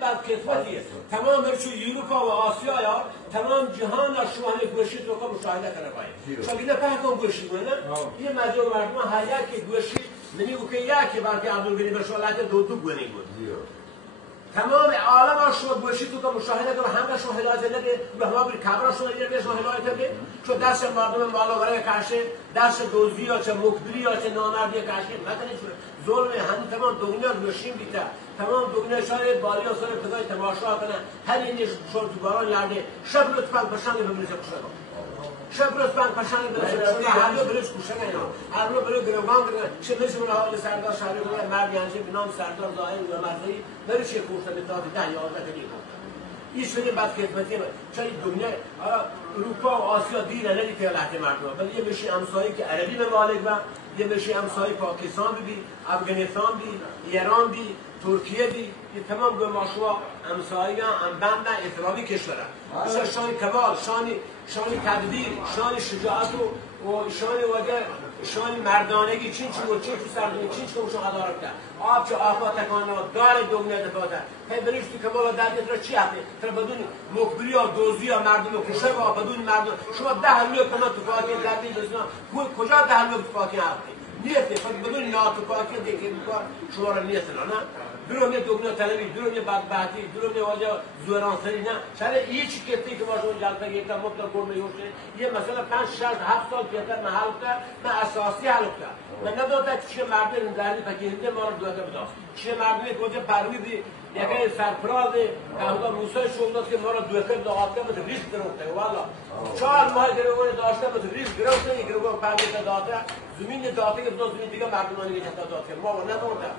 بعد کسبتیه تمام برشو اروپا و آسیا یا تمام جهان را شما همه گوشی تو که مشاهده کنه باید شما اینه فهم گوشی کنه یه مجموع مردم هر یک گوشی نمیگو که یکی بلکه عبدالگری به شغلت دو گونه بود تمام عالم را شما گوشی تو که مشاهده کنه همه شما هدایت نده به همه بری کبرا شما دیگه شما هدایت نده چون دست مردم بالا برای کشه دست دوزی یا چه مکبری یا چه نامردی کشه نکنید ظلم هم تمام دنیا روشین بیته تمام دنیا شاید بالی و سر خدای تماشا کنه هر اینی شما تو باران یارده شب لطفا پشنگ ببریزه کشه شب لطفا پشنگ ببریزه هر دو بریز کشه اینا هر دو بریز گروگان کنه چه مثل من حال سردار شهری کنه مرد یعنی به نام سردار ظاهر و مرزی بری چه کورسه به تاتی 10-11 کنی این شده بعد خدمتی چون دنیا اروپا و آسیا دیر ندید که لحظه مردم ولی یه بشی امثایی که عربی ممالک و یه بشی امثایی پاکستان بی افغانستان بی ایران بی ترکیه بی یه تمام به ماشوا امثایی هم بند اسلامی کشوره شان کمال شان تقدیر شان شجاعت و شان وجه شان مردانگی چین چون سردونی چین چون شما دارد کرد آب چه آفا تکانه دار دنیا دفاته هی بریش تو کمال دردیت را چی هستی تر بدون مکبری یا دوزی یا مردم و کشه و بدون مردم شما 10 میلیون تومان تو فاکی دردی دوزینا کجا 10 میلیون تو فاکی هستی نیستی فقط بدون ناتوفاکی دیگه میکار شما را نیست نه درون دنیا طلبی درون بدبختی درون واجه زورانسری نه شاید هیچ کسی که باشه جلسه یک مطلب کورم یوشه یه مثلا 5 6 7 سال پیش من حل کرد من اساسی حل کرد من نداده چه مردم داری فکرنده ما رو دوتا بداست چه مردمی که پروی بی یکی سرفراز خدا موسی شونداد که ما رو دوتا داده مثل ریش گرفته والا 4 ماه گروگان داشته مثل ریش گرفته یک گروگان پروی داده زمین داده که زمین دیگه مردمانی که داده ما و نداده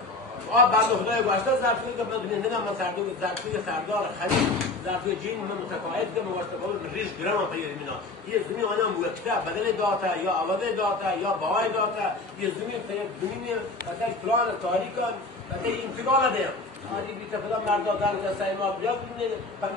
بعد خدای گوشته ظرفی که من نمیدونم من ظرفی سردار خرید ظرفی جین من متقاعد که مواشته قبول ریش گرام پیدا مینا یه زمین آنها موکته بدل داتا یا عوض داتا یا بهای داتا یه زمین مثلا پلان تاریکان مثلا انتقال ده آری بیت فدا مرد دادن دسته ما بیا ببینید فقط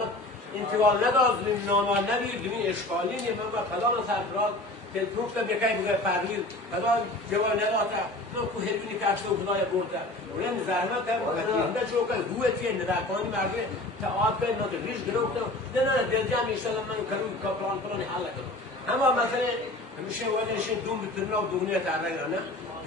انتقال نداد زمین نامال نبید زمین اشغالی نه من فدا سرفراز که گفتم یکی بگه فرمید فدا جواب نداده من کو هدونی کاشته و خدای برده اون زحمت هم وقتی چوکا هویتی نداکانی مرده تا آب به نوک ریش گرفتم نه دلجام ایشالا من کروی کپران حل کنم اما مثلا همیشه وجهشون دوم بترنا و دنیا تعرض نه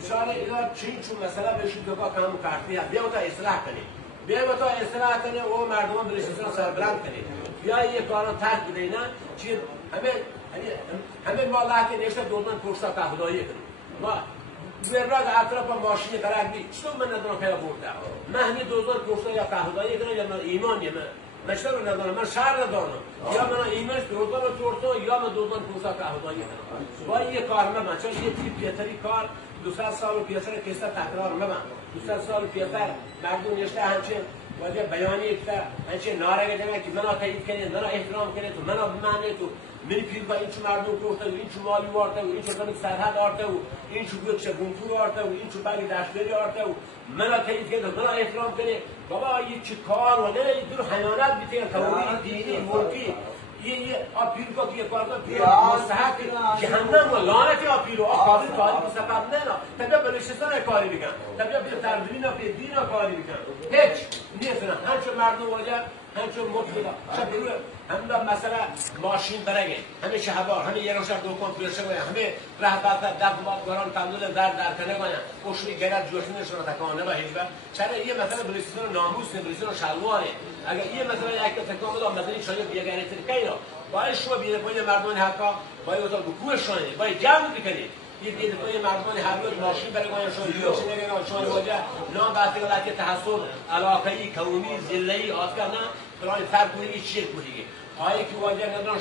ایشالا اینا چون مثلا بهشون دوباره کام کارتی هست بیا تا اصلاح کنید بیا تا اصلاح کنید و مردمان بلشون سربلند کنید بیا یه کارو ترک بدین نه چی همه ما لحظه نشته دولتن پرسا تهدایی کنیم ما برای اطراف ماشین قرار بی چطور من ندارم پیدا برده من همین دوزار پرسا یا تهدایی کنم یا من ایمانی من چطور ندارم من شهر ندارم یا من ایمانش دوزار پرسا یا من دوزار پرسا تهدایی کنم با یه کار من چون یه تیپ پیتری کار 200 سال پیتر کیسه تکرار من 200 سال پیتر مردم نشته همچین وجه بیانی اکتا هنچه نارگه جمعه که منا تایید کنید منا احترام کنید تو منا بمانه تو منی پیر با این چو مردم کرده و این چو مالی وارده و این چو زمین سرحد آرده و این چو گوچه گونفور آرده و این چو بلی دشتری آرده و منا تایید کنید و منا احترام کنید بابا این چه کار و نه این دور حیانت بیتین قومی دینی ملکی یه آپیر کو که کار کنه پیر مستحق جهنم و لعنت آپیر و آقای کاری سبب نه تبع بلوچستان کاری میکنن تبع به تردین و دین کاری میکنن هیچ نیست نه هرچه مردم وجه هرچه مطلقا شبیه همدا مثلا ماشین برگه همه شهبار همه یه روشن دو کن پیش گویا همه رهبر در گران تمدید در کنه گویا کوشش گرد جوشنش رو تکانه و هیچ چرا یه مثلا بلوچستان ناموس بلوچستان شلواره اگر یه مثلا یک تکان بده مدنی شاید بیگانه ترکیه باید شما بیاد پای مردمان حقا باید تو بکوش شونه باید جمع بکنید یه دید پای مردمان هر روز ماشین برای گویا شما جوشن نگیرن شما وجه نام بحثی که تحصل علاقه‌ای قومی ضلعی آتکار نه برای فرق کنی چیه کنی آیه که واجه ندارن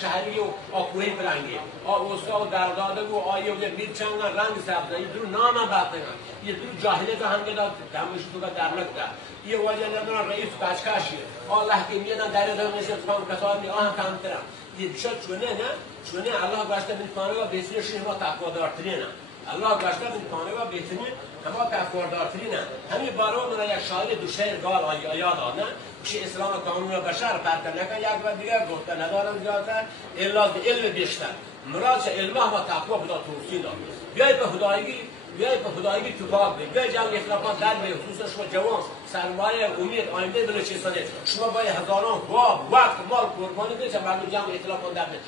شهری و آکوهی فرنگی اوستا و درداده و آیه و میرچنگ رنگ سبزه یه درو نام باطنه یه درو جاهلیت هنگه داد دمش تو که درنک ده یه واجه ندارن رئیس کشکاشی الله که میادن در نشد فهم کسار می آهن کمترم یه بیشتر چونه نه چونه الله گشته من پانه و بهترین شما تقوادارترینه الله گشته من پانه و بهترین همه تقوادارترینه همین بارو من یک شاعر دو شعر گال یاد آد نه چه اسلام و قانون و بشر فرق نکن یک و دیگر گفته ندارم زیادتر الا به علم بیشتر مراد چه علم و تقوا خدا توصیه داد بیایید به خدایگی بیای به خدایی توپاک بید بیای جمع اختلافات در بید خصوصا شما جوان سرمایه امید آینده بلوچستان شما باید هزاران وقت مال قربانی کنید تا مردم جمع اختلافات در بید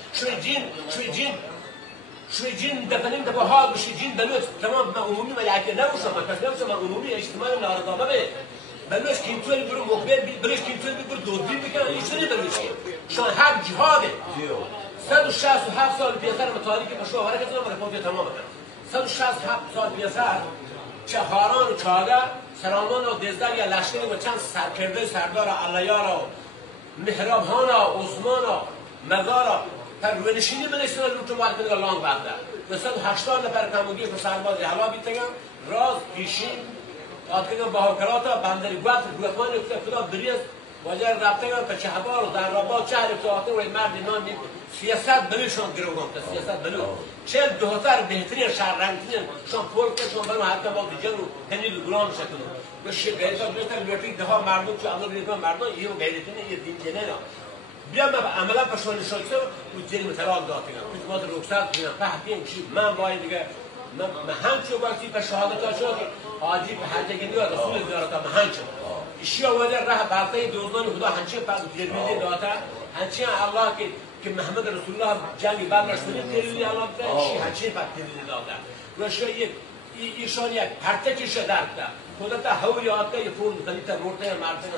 شوی جین دفنیم دفعه حال بشی جین بلوچ تمام من عمومی ملکه نباشم پس نباشم من عمومی اجتماعی ناردامه به بلوچ کینتوری برو مقبل بلوچ کینتوری برو دودی بکنه ایش نی بلوچ شان هر جهاده 167 سال پیشتر متاریک پشو حرکت نمی‌کنه پوزی تمام کنه 167 سال پیشتر چهاران و چاده سرامان و دزدر یا لشکری و چند سرکرده سردار علیارا محرابهانا عثمانا مزارا پر روینشینی منشتن لوتو مارکنگا لانگ بنده و 180 نفر کمونگی که سرباز حلا بیتگم راز پیشین آدکنگا باهوکراتا بندری گوت گوتمان اکتا بریز واجر رابطه به چهبار و در رابطه چهر افتاده و مرد نام سیاست بلوشان گروگان تا سیاست بلو 42,000 بهترین شهر رنگترین شان پولکشون برای حتی ما دیگر رو هنیل گلان شکن و شگایتا بیشتر لوتی ده مردم چه عمل بیرون مردم یه غیرتونه یه دین جنه نه بیام عملا پشون شاکسه و جرم ترال دادیم کجا ما رخصت کنیم فهمیم چی من باید دیگه من همچون وقتی به شهادت شد حاجی به هر جگه نیاد رسول زیارت ما همچون اشیا ولی راه بالای دوزان خدا هنچه پس جرمی داده هنچه الله که محمد رسول الله جنگی بعد رسول تریلی الله ده شی هنچه پس تریلی داده و شاید ایشان یک پرتکش درکته خدا تا هوری آته یه فون خلیت مرته مردن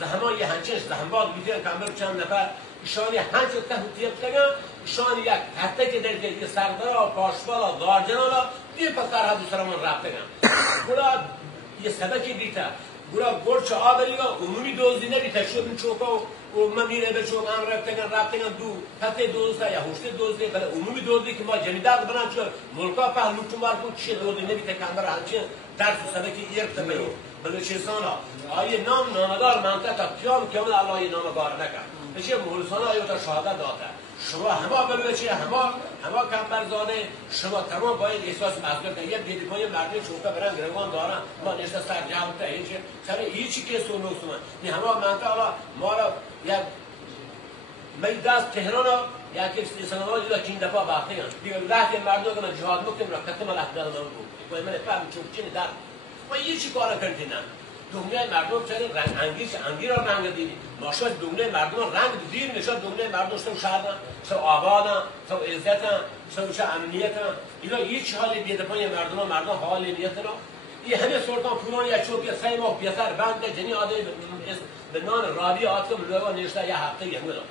زمان یه هنچه زحمات بیدن کامل چند نفر ایشانی هنچه تهوتیت کنه ایشان یک پرتک درکه یه سردار پاشبالا دارجنالا دیگه پس در حد سرمان رفته کنه خدا یه سبکی بیته برای گرچه آبریگا عمومی دوزی نبیده شد این چوکا و من میره به چوک هم رفتگن دو پته دوزده یا هشته دوزده بله عمومی دوزده که ما جمیداد بنام شد ملکا پهلو تو مارکو چیه دوزده نبیده کمبر همچین درس و سبکی ایرکت بید بلوچستان آیه نام نامدار منطقه تا قیام کامل الله یه نامدار نکرد بچه مولسان آیه تا شهادت داده شما همه بلوچه همه کمبرزاده شما تمام باید احساس مسئول کنید یه دیدپای مردم شوکا برن گروگان دارن ما نشته سر جمع تا هیچ سر هیچی که سونو سومن نه همه منطقه حالا ما را یک میداز تهران یک سنوات دیگه چند دفعه باخته ہیں دیگه لحظه مردم که من جهاد میکنم را کتم الاحداث من بود و من فهم چون در ما هیچی کار کردیم دنیای مردم چرا رنگ انگیر را رنگ دیدی ماشاء دنیای مردم رنگ دیر نشد دنیای مردم سو شادن سو آبادن سو عزتن سو چه امنیتن اینا هیچ حالی بیدپای مردم حال نیت را این همه سلطان فلان یا چوک سه ماه بیشتر بند جنی آده به نان رابی آتم لگا نشته یه هفته یه ملا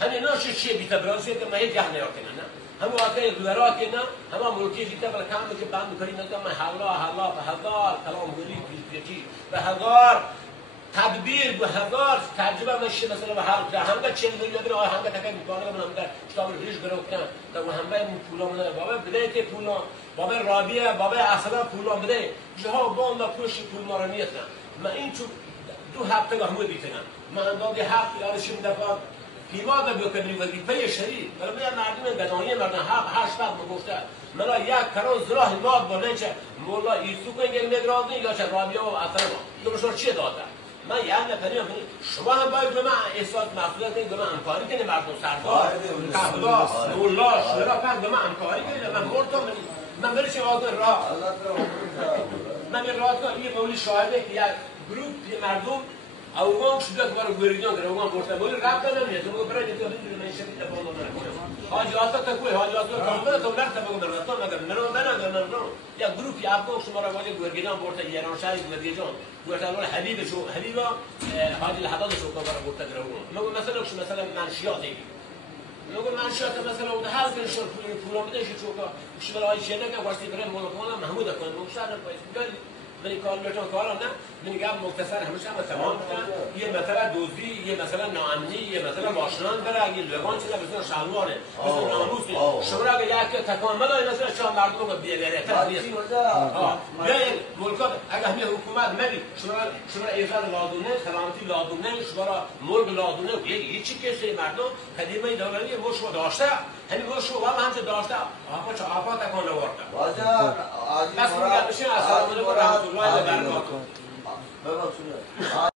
همین ناش چیه بیت برانسی که من جهان نیاکنه نه هم واقعی گذرات که نه هم ملکی جیتا بر کام که بند کاری نه من حالا به هزار کلام گویی بیتی به هزار تدبیر به هزار ترجمه میشه مثلا به هر جا هم که 40 میلیون برای هم که تکه میکنه من هم که کتاب ریش گرفتم تا و هم به پولا من بابا بده که پولا بابا رابیه بابا اصلا پولا بده جها باند پوش پول ما رو نیستن من این تو 2 هفته هم بیتنم من دادی هفته یا 6 دفعه پیما به بکنی وظیفه شریف ولی من مردم گدایی مردم 8 وقت میگفته ملا یک کران زراه ماد بوده چه مولا ایسو کنگل میگرازی یا چه رابیا و اثر ما تو بشور چیه داده من یعنی نفریم شما هم باید به من احساس مسئولیت کنید به من همکاری کنید مردم سردار قبلا مولا شورا فرد به من همکاری کنید من مرتم من برای چه آدم راه من این راه کنم یه قولی شاهده که یک گروپ مردم اوگان شده که برای گریدان کرده اوگان برده بولی رب نمیاد تو برای دیگه من شبیه بالا نکنم حاج آسا کوی حاج آسا کاملا تو لرت بگم برات مگر نرو نه یا گروپی افغان شما را واجد گریدان برده ایران شهر گریدان گفتن حبیب شو حبیبا حاج الحداد شو که برای برده درون میگم مثلا منشیات دیگه میگم منشیات مثلا اون حال کنشون پول میده شو که شما را چه نگه واسه برای مولکونا محمود کنن مشهر باید من کار میکنم کارا نه میگم مختصر همیشه هم تمام کنم یه مثلا دوزی یه مثلا ناامنی یه مثلا ماشنان برای اگه لگان چیزا مثلا شلواره مثلا ناموس شما را اگه یک تکامل مثلا شما مردم رو بیاره تدریس یا ملکات اگه همین حکومت میگی شما را ایزان لادونه سلامتی لادونه شما را مرگ لادونه هیچ کسی مردم قدیمی دورانی مشو داشته همین مشو هم داشته آقا تکان نورده بس میگم بشین السلام علیکم و رحمت الله و برکاته